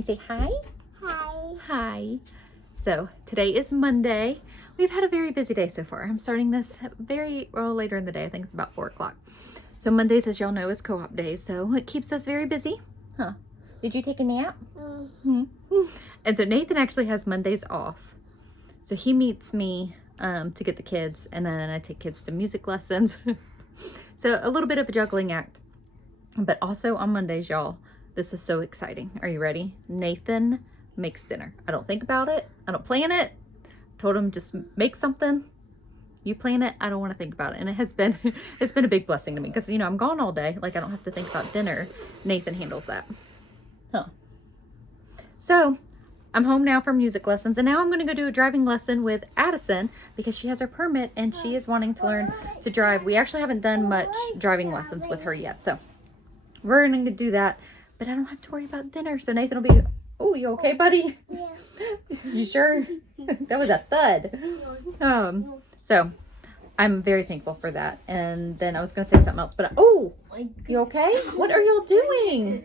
You say hi? Hi. Hi. So today is Monday. We've had a very busy day so far. I'm starting this later in the day. I think it's about 4 o'clock. So Mondays, as y'all know, is co-op days. So it keeps us very busy. Huh. Did you take a nap? Mm-hmm. And so Nathan actually has Mondays off. So he meets me to get the kids, and then I take kids to music lessons. So a little bit of a juggling act. But also on Mondays, y'all, this is so exciting. Are you ready? Nathan makes dinner. I don't think about it. I don't plan it. Told him just make something. You plan it. I don't want to think about it. And it's been a big blessing to me because, you know, I'm gone all day. Like, I don't have to think about dinner. Nathan handles that. Huh. So I'm home now from music lessons, and now I'm going to go do a driving lesson with Addison because she has her permit and she is wanting to learn to drive. We actually haven't done much driving lessons with her yet, so we're going to do that, but I don't have to worry about dinner. So Nathan will be, oh, you okay, buddy? Yeah. You sure? That was a thud. So I'm very thankful for that. And then I was going to say something else, but oh, you okay? What are y'all doing?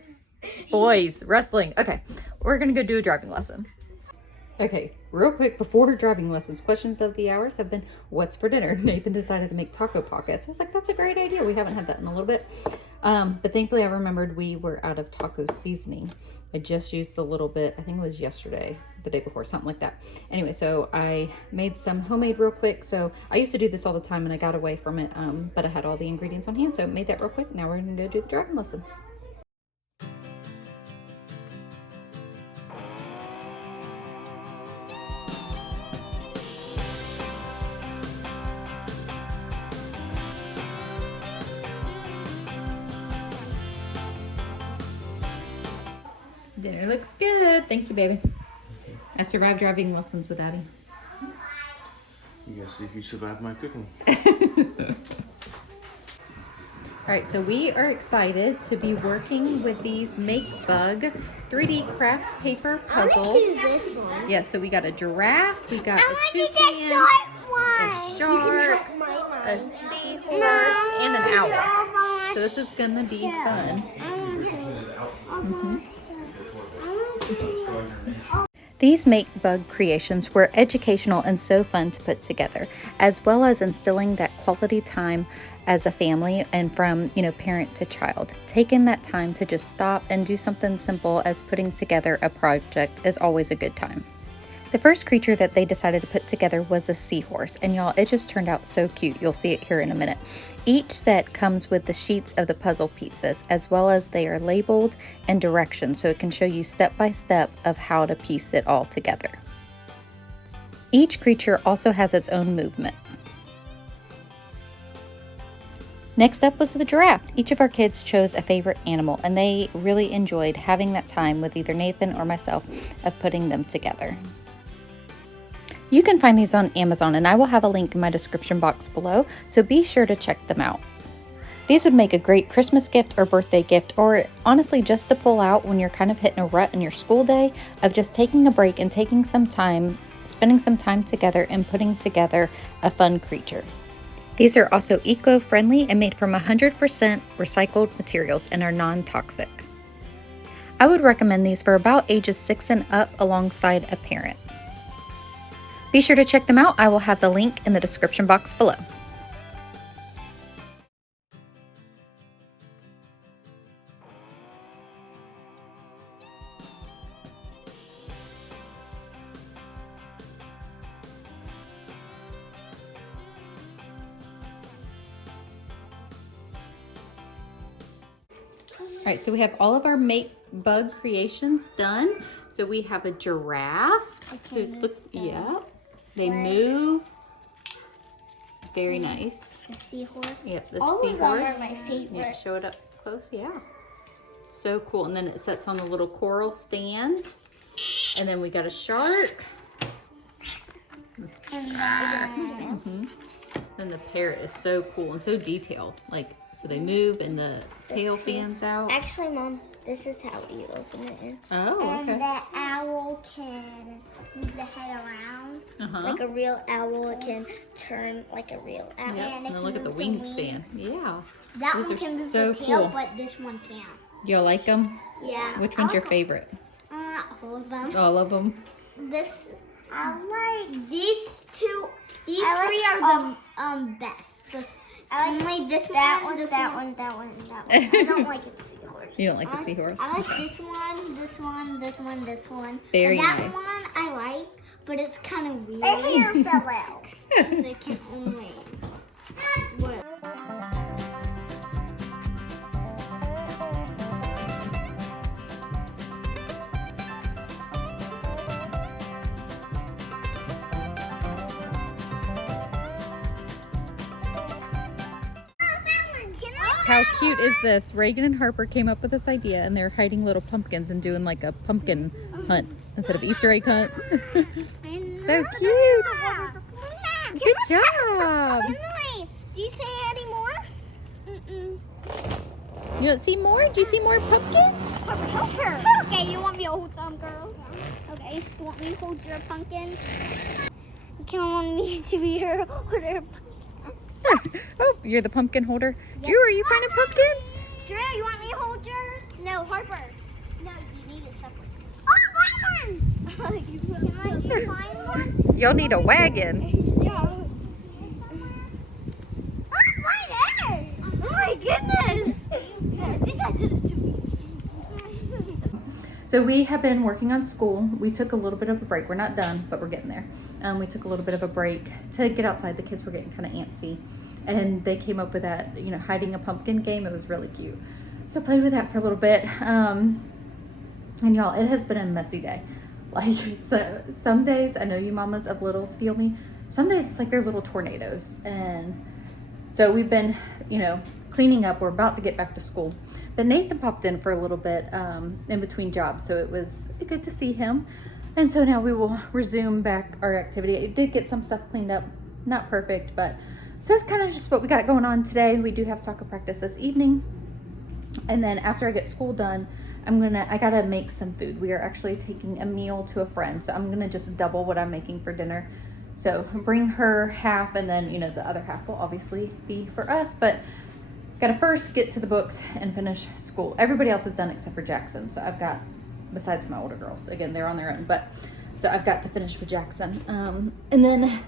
Boys, wrestling. Okay, we're going to go do a driving lesson. Okay, real quick before driving lessons, questions of the hours have been, what's for dinner? Nathan decided to make taco pockets. I was like, that's a great idea. We haven't had that in a little bit. But thankfully I remembered we were out of taco seasoning. I just used a little bit, I think it was yesterday, the day before, something like that. Anyway, so I made some homemade real quick. So I used to do this all the time and I got away from it, but I had all the ingredients on hand. So I made that real quick. Now we're gonna go do the driving lessons. Dinner looks good. Thank you, baby. I survived driving lessons with Daddy. You gotta see if you survive my cooking. All right, so we are excited to be working with these Make Bug 3D craft paper puzzles. I want to do this one. Yeah, so we got a giraffe, we got a toucan, one. a shark, a seahorse, and an owl. So this is gonna be fun. These Make Bug creations were educational and so fun to put together, as well as instilling that quality time as a family and from, parent to child. Taking that time to just stop and do something simple as putting together a project is always a good time. The first creature that they decided to put together was a seahorse, and y'all, it just turned out so cute. You'll see it here in a minute. Each set comes with the sheets of the puzzle pieces, as well as they are labeled and directions, so it can show you step by step of how to piece it all together. Each creature also has its own movement. Next up was the giraffe. Each of our kids chose a favorite animal, and they really enjoyed having that time with either Nathan or myself of putting them together. You can find these on Amazon, and I will have a link in my description box below, so be sure to check them out. These would make a great Christmas gift or birthday gift, or honestly just to pull out when you're kind of hitting a rut in your school day of just taking a break and taking some time, spending some time together and putting together a fun creature. These are also eco-friendly and made from 100% recycled materials and are non-toxic. I would recommend these for about ages 6 and up alongside a parent. Be sure to check them out. I will have the link in the description box below. All right, so we have all of our Make Bug creations done. So we have a giraffe. Yeah, they move. Very nice. The seahorse. Yep, the all seahorse. All of them are my favorite. Yeah, show it up close. Yeah, so cool. And then it sits on the little coral stand. And then we got a shark. And And the parrot is so cool and so detailed. Like, so they move and the tail fans out. Actually, Mom, this is how you open it in. Oh, okay. And the owl can move the head around. Like a real owl, it can turn like a real owl. Yep. And then look at the wingspan. Yeah. That These one are can move so the tail, cool. but this one can't. You like them? Yeah. Which one's your favorite? all of them. All of them. This, I like these two. These three are the best. I like this that one, that one, that one, and that one. I don't like a seahorse. You don't like the seahorse? I like this one, this one, this one, this one. Very and that nice. one I like, but it's kind of weird. Their hair fell out. They can only. How cute is this? Reagan and Harper came up with this idea, and they're hiding little pumpkins and doing like a pumpkin hunt instead of Easter egg hunt. So cute. Good job. Emily, do you see any more? You don't see more? Do you see more pumpkins? Harper, help her. Okay, you want me to hold some, girl? Okay, you want me to hold your pumpkins? You want me to be your holder? Oh, you're the pumpkin holder. Drew, are you finding pumpkins? Drew, you want me to hold yours? No, Harper. No, you need a separate. Oh, find one! Can you find one? You'll need a wagon. Yeah. Oh, right there! Oh my goodness! I think I did it to me. So we have been working on school. We took a little bit of a break. We're not done, but we're getting there. We took a little bit of a break to get outside. The kids were getting kind of antsy, and they came up with that, hiding a pumpkin game. It was really cute. So played with that for a little bit. And y'all, it has been a messy day. Like, so some days, I know you mamas of littles feel me. Some days it's like they're little tornadoes. And so we've been, cleaning up. We're about to get back to school. But Nathan popped in for a little bit in between jobs, so it was good to see him. And so now we will resume back our activity. I did get some stuff cleaned up, not perfect, but so that's kind of just what we got going on today. We do have soccer practice this evening. And then after I get school done, I gotta make some food. We are actually taking a meal to a friend, so I'm gonna just double what I'm making for dinner. So bring her half, and then, the other half will obviously be for us, but gotta first get to the books and finish school. Everybody else is done except for Jackson. So I've got, besides my older girls, again, they're on their own, but so I've got to finish with Jackson. And then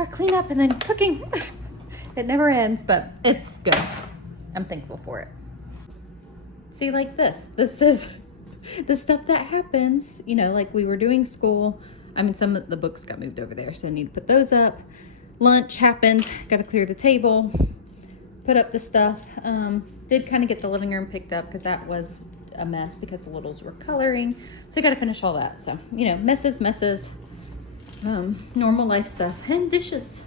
our cleanup and then cooking. It never ends, but it's good. I'm thankful for it. See, like this is the stuff that happens, like we were doing school. Some of the books got moved over there, so I need to put those up. Lunch happened, gotta clear the table, put up the stuff. Did kind of get the living room picked up because that was a mess because the littles were coloring. So I got to finish all that. So, messes, normal life stuff, and dishes.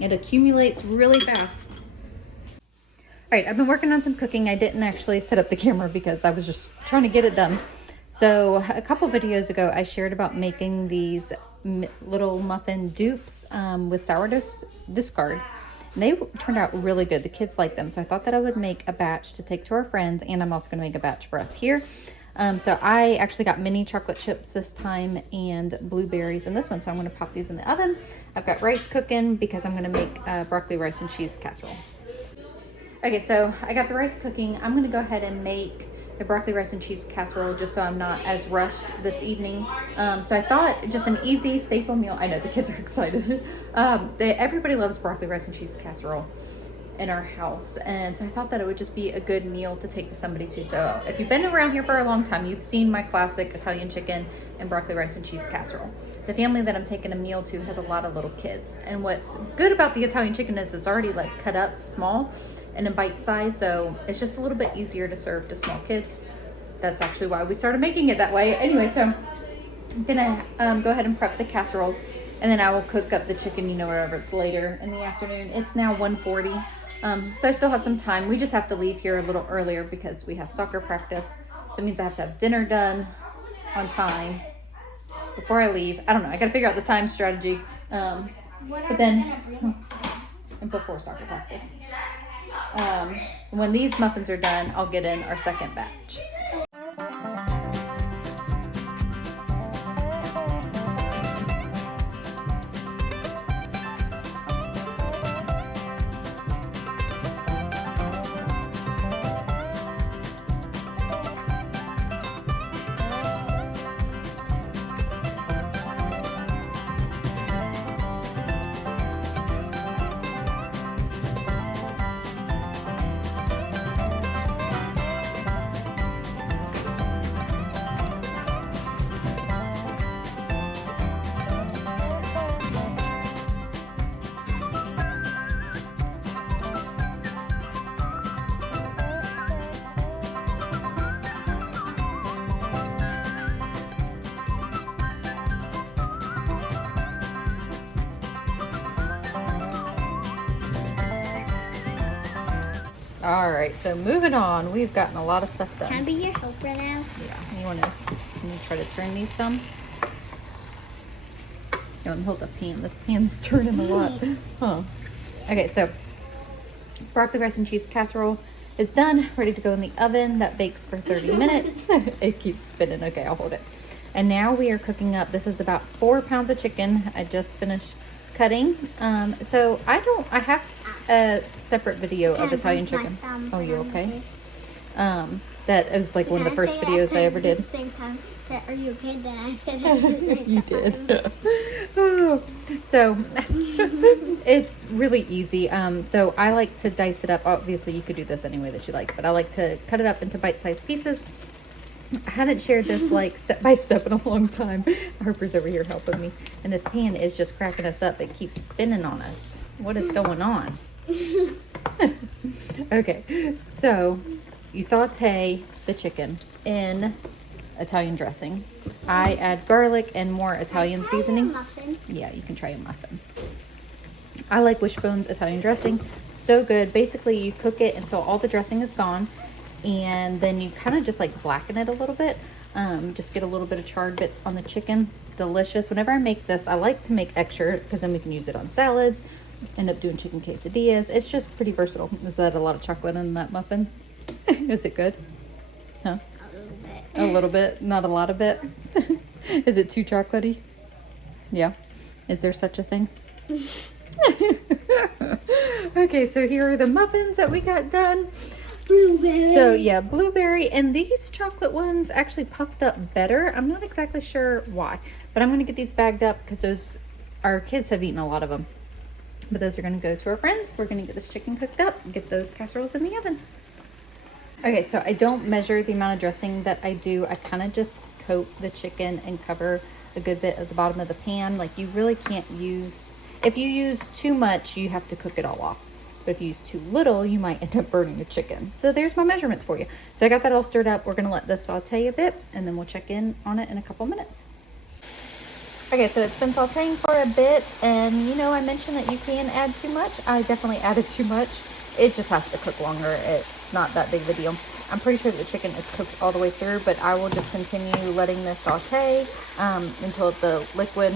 It accumulates really fast. All right, I've been working on some cooking. I didn't actually set up the camera because I was just trying to get it done. So a couple videos ago, I shared about making these little muffin dupes with sourdough discard. And they turned out really good. The kids like them. So I thought that I would make a batch to take to our friends, and I'm also going to make a batch for us here. So I actually got mini chocolate chips this time and blueberries in this one. So I'm going to pop these in the oven. I've got rice cooking because I'm going to make broccoli, rice, and cheese casserole. Okay, so I got the rice cooking. I'm going to go ahead and make the broccoli, rice, and cheese casserole just so I'm not as rushed this evening. So I thought just an easy staple meal. I know the kids are excited. Everybody loves broccoli, rice, and cheese casserole in our house, and so I thought that it would just be a good meal to take to somebody too. So if you've been around here for a long time, you've seen my classic Italian chicken and broccoli, rice, and cheese casserole. The family that I'm taking a meal to has a lot of little kids, and what's good about the Italian chicken is it's already like cut up small and in bite size, so it's just a little bit easier to serve to small kids. That's actually why we started making it that way. Anyway, so I'm gonna go ahead and prep the casseroles, and then I will cook up the chicken, wherever it's later in the afternoon. It's now 1:40, so I still have some time. We just have to leave here a little earlier because we have soccer practice, so it means I have to have dinner done on time before I leave. I don't know, I gotta figure out the time strategy, but then and before soccer practice. When these muffins are done, I'll get in our second batch. All right, so moving on. We've gotten a lot of stuff done. Can I be your helper now? Yeah, can you try to turn these some? You want to hold the pan. This pan's turning a lot. Huh. Okay, so broccoli rice and cheese casserole is done, ready to go in the oven. That bakes for 30 minutes. It keeps spinning. Okay, I'll hold it. And now we are cooking up. This is about 4 pounds of chicken. I just finished cutting. So I have a separate video of Italian chicken. Oh, you okay? That was like one of the first videos I ever did. At the same time, said, "Are you okay?" Then I said, "You did." So it's really easy. So I like to dice it up. Obviously, you could do this any way that you like, but I like to cut it up into bite-sized pieces. I hadn't shared this like step by step in a long time. Harper's over here helping me, and this pan is just cracking us up. It keeps spinning on us. What is going on? Okay, so you saute the chicken in Italian dressing. I add garlic and more Italian seasoning. Muffin. Yeah, you can try a muffin. I like Wishbone's Italian dressing. So good. Basically, you cook it until all the dressing is gone, and then you kind of just like blacken it a little bit. Just get a little bit of charred bits on the chicken. Delicious. Whenever I make this, I like to make extra because then we can use it on salads. End up doing chicken quesadillas. It's just pretty versatile. Is that a lot of chocolate in that muffin? Is it good? Huh? A little bit, not a lot of it. Is it too chocolatey? Yeah. Is there such a thing? Okay, so here are the muffins that we got done. Blueberry. So yeah, blueberry, and these chocolate ones actually puffed up better. I'm not exactly sure why, but I'm gonna get these bagged up because our kids have eaten a lot of them. But those are gonna go to our friends. We're gonna get this chicken cooked up and get those casseroles in the oven. Okay, so I don't measure the amount of dressing that I do. I kind of just coat the chicken and cover a good bit of the bottom of the pan. Like, you really can't use, if you use too much, you have to cook it all off. But if you use too little, you might end up burning the chicken. So there's my measurements for you. So I got that all stirred up. We're gonna let this saute a bit, and then we'll check in on it in a couple minutes. Okay, so it's been sauteing for a bit, and you know, I mentioned that you can add too much. I definitely added too much. It just has to cook longer. It's not that big of a deal. I'm pretty sure that the chicken is cooked all the way through, but I will just continue letting this saute until the liquid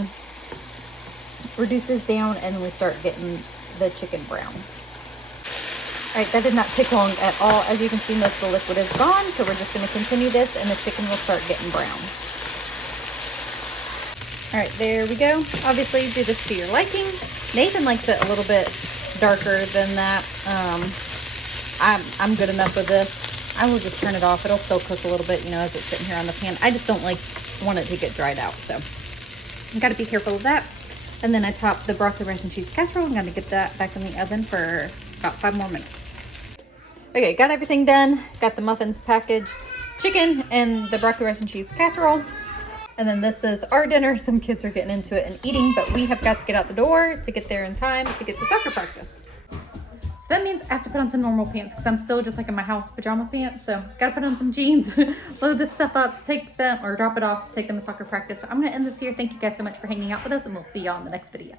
reduces down and then we start getting the chicken brown. All right, that did not take long at all. As you can see, most of the liquid is gone, so we're just going to continue this and the chicken will start getting brown. All right, there we go. Obviously, do this to your liking. Nathan likes it a little bit darker than that. I'm good enough with this. I will just turn it off. It'll still cook a little bit, you know, as it's sitting here on the pan. I just don't want it to get dried out, so you got to be careful of that. And then I top the broccoli rice and cheese casserole. I'm going to get that back in the oven for about 5 more minutes. Okay, got everything done. Got the muffins packaged, chicken, and the broccoli rice and cheese casserole. And then this is our dinner. Some kids are getting into it and eating, but we have got to get out the door to get there in time to get to soccer practice. So that means I have to put on some normal pants because I'm still just like in my house pajama pants. So gotta put on some jeans, load this stuff up, take them or drop it off, take them to soccer practice. So I'm gonna end this here. Thank you guys so much for hanging out with us, and we'll see y'all in the next video.